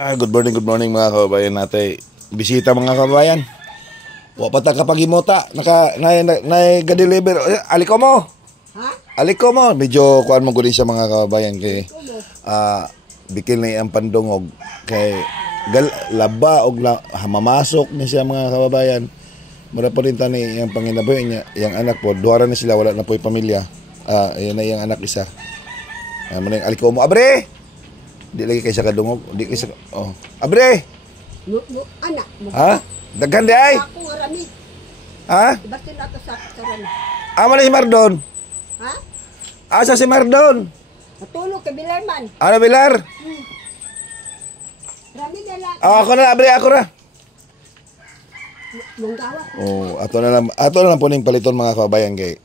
Good morning mga kababayan natin. Bisita mga kababayan. Wa pa ta kapagimota, naka-deliver. Aliko mo. Ha? Aliko mo. Medyo kuan mo gud siya mga kababayan kay bikil ni ang pandungog kay laba og mamasok ni siya mga kababayan. Mura pa rin tani yung panginabuhi niya, yung anak po, duwara na sila, wala na po yung pamilya. Yan na yung anak isa. Maning aliko mo, abre! Di lagi kay sa kadungog, di kay sa abre. Anak mo. Ha? Daghan di ay. Ako ngarami. Ha? Basta na to sa rami. Amo na si Mardon. Ha? Asa si Mardon? Matulog kay Bilarman. Ano Bilar? Rami na lang. Ako na abre ako na. Munggawa. Ato na lang po ning paliton mga kababayan kay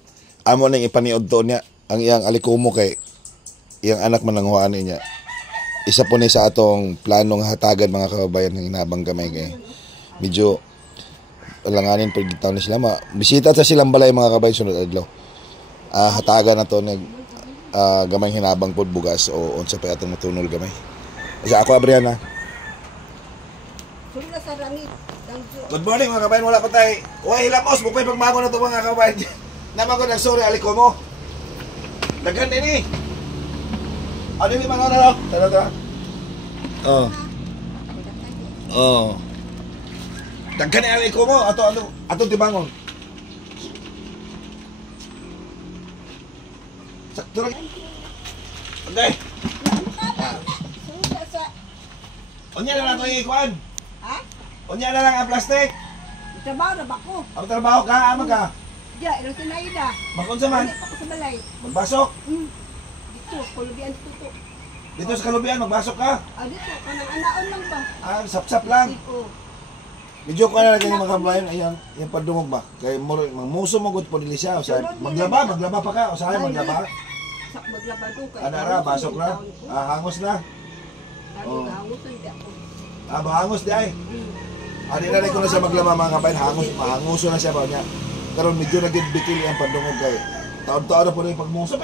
amo ning ipaniud to niya ang iyang alikumo kay iyang anak man nanguhaan niya. Isa po ni sa atong planong hatagan mga kababayan ng inabang gamay kay medyo langanin po gitaw ni sila bisita sa silang balay mga kababayan sunod adlaw. Hatagan na to nag gamay hinabang pod bugas o unsa pa atong matunol gamay. Isa ako abriana. Sula sa rami. Good morning mga kababayan, wala pa tayo. Uy, hilamos, bukay pagmago na ito mga kababayan. Naman ko nag-sorry, aliko mo. Daghan din eh. Ano yung mga na lang? Talaga? Oo. Daghan yung aliko mo. Ato tibangon. Turag. Okay. Sula sa... Onya na lang ito yung ikuan. Ha? Onya na lang ang plastic. Trabaho na ba ko? Ang trabaho ka, ama ka. Diya, ilang sinaida. Bakon sa man. Hindi pa ko sa balay. Magbasok. Dito, kulubian tuto. Dito sa kalubian, magbasok ka. Dito, kanang anaon lang ba? Sap-sap lang. Dito. Medyo ko na lang mga kabayan, ayan, yung pandungog ba? Kaya muso mo gud po nila siya. Maglaba pa ka. O saan maglaba? Maglaba doon kayo. Anara, basok na. Hangos na. Hangos na hindi ako. Mahangos di ay. Di na rin ko na siya maglaba mga kabayan, mahanguso na siya ba niya. Karon medyo naging-bikili ang pandungog kay. Taon-taon na po na yung pagmuso.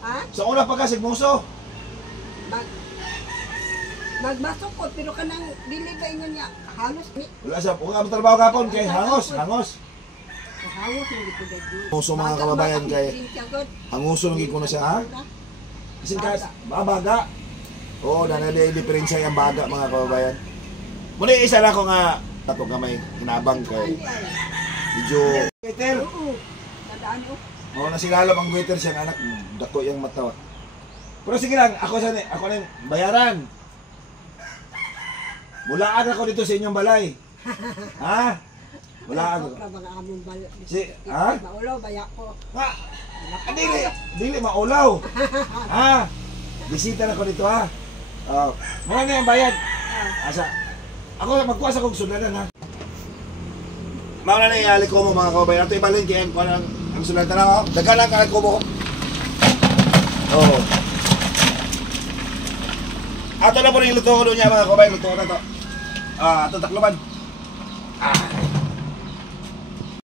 Ha? Sa una pa ka, sigmuso. Magbasok ko, pero kanang dili ba inyo niya, halos ni. Wala siya, kung ang trabaho kapon kay hangos. Hangos mo dito dito. Muso mga kababayan kay hanguso nang ko na siya ha. Kasi baga. Oo, nanay diferensya yung baga mga kababayan. Muna isa lang ko nga tato gamay hinabang kay medyo waiter. Oo. Nadaan ko. Oo, nasilalom ang waiter siyang anak, dako yung mata. Pero sige lang, ako na bayaran. Bulaan ako dito sa inyong balay. Ha? Bulaan ako. Ha? Maulaw baya ko. Ha? Dili maulaw. Ha? Bisita na ko dito ha. Oh, muna na yung bayad. Asa? Ako magkuha sa kong sudanan ha. Mauna na yung aliko mo mga kababayan. Ito ibalin kaya ang sudanan na ako. Dagan lang aliko mo ko. Oo. Ato na po rin luto ko doon niya mga kababayan. Luto ko na ito. Ito takloban.